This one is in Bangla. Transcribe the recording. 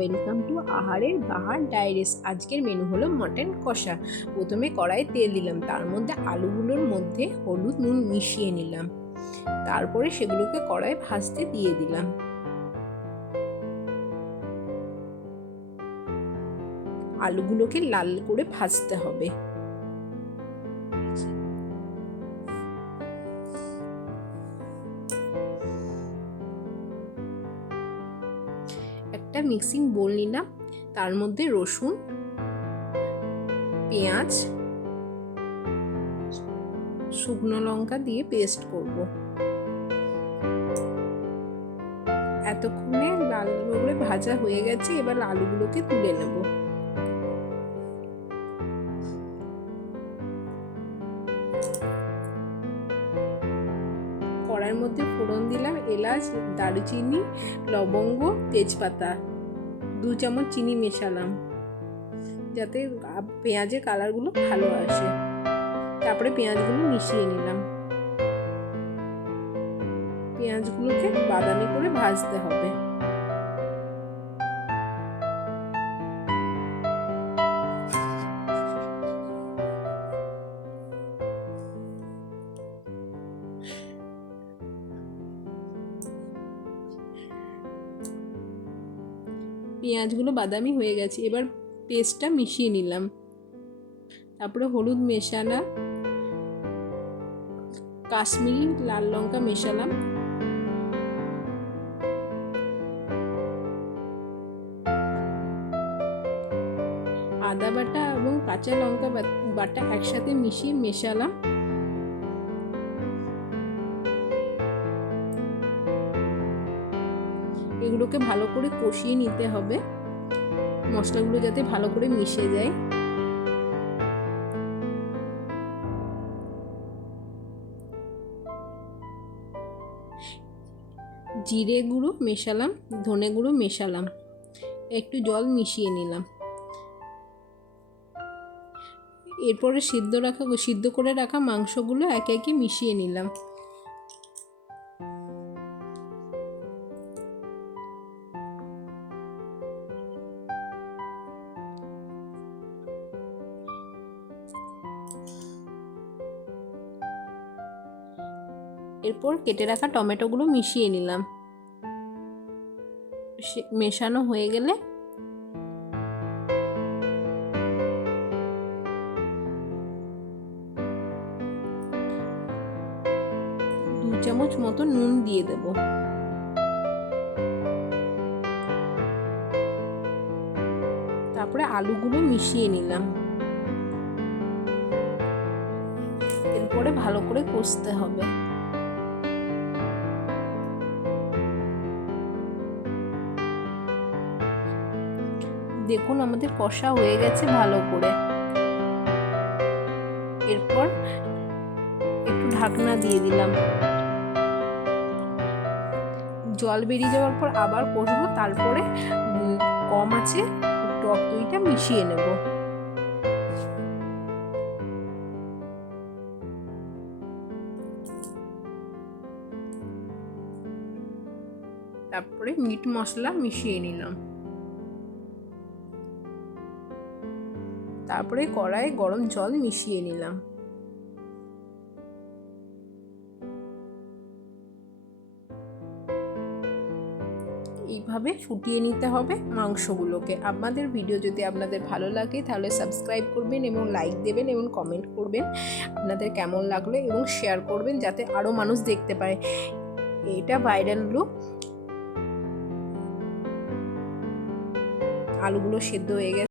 ওয়েলকাম টু আহারের বাহার ডাইরিস। আজকের মেনু হলো মটন কষা। প্রথমে কড়াই তেল দিলাম, তার মধ্যে আলুগুলোর মধ্যে হলুদ নুন মিশিয়ে নিলাম, তারপরে সেগুলোকে কড়াই ভাজতে দিয়ে দিলাম। আলুগুলোকে লাল করে ভাজতে হবে। একটা মিক্সিং বোল নিলাম, তার মধ্যে রসুন, পেঁয়াজ, শুকনো লঙ্কা দিয়ে পেস্ট করব। এতক্ষণে লাল করে ভাজা হয়ে গেছে, এবার আলুগুলোকে তুলে নেব। কড়াইয়ের মধ্যে ফোড়ন দিলাম এলাচ, দারুচিনি, লবঙ্গ, তেজপাতা, 2 চামচ চিনি মেশালাম যাতে পেঁয়াজের কালারগুলো ভালো আসে। তারপরে পেঁয়াজগুলো মিশিয়ে নিলাম। পেঁয়াজগুলোকে বাদামি করে ভাজতে হবে। পেঁয়াজগুলো বাদামি হয়ে গেছে, এবার পেস্টটা মিশিয়ে নিলাম। তারপরে হলুদ মেশালাম, কাশ্মীরি লাল লঙ্কা মেশালাম, আদা বাটা এবং কাঁচা লঙ্কা বাটা একসাথে মিশিয়ে মেশালাম। এগুলোকে ভালো করে কষিয়ে নিতে হবে, মশলাগুলো যাতে ভালো করে মিশে যায়। জিরে গুঁড়ো মেশালাম, ধনে গুঁড়ো মেশালাম, একটু জল মিশিয়ে নিলাম। এরপরে সিদ্ধ করে রাখা মাংসগুলো একে একে মিশিয়ে নিলাম। এরপর কেটে রাখা টমেটোগুলো মিশিয়ে নিলাম। মেশানো হয়ে গেলে দু চামচ মতো নুন দিয়ে দেব। তারপরে আলুগুলো মিশিয়ে নিলাম। এরপরে ভালো করে কষতে হবে। দেখুন আমাদের কষা হয়ে গেছে ভালো করে। এরপর একটু ঢাকনা দিয়ে দিলাম। জল বেরিয়ে যাওয়ার পর আবার কষবো, তারপরে কম আছে টক দইটা মিশিয়ে নেব। তারপরে মিট মশলা মিশিয়ে নিলাম। তারপরে কড়াইয়ে গরম জল মিশিয়ে নিলাম। এইভাবে ফুটিয়ে নিতে হবে মাংসগুলোকে। আপনাদের ভিডিও যদি আপনাদের ভালো লাগে তাহলে সাবস্ক্রাইব করবেন এবং লাইক দেবেন এবং কমেন্ট করবেন আপনাদের কেমন লাগলো, এবং শেয়ার করবেন যাতে আরও মানুষ দেখতে পায়। এটা ভাইরাল লুক। আলুগুলো সেদ্ধ হয়ে গেছে।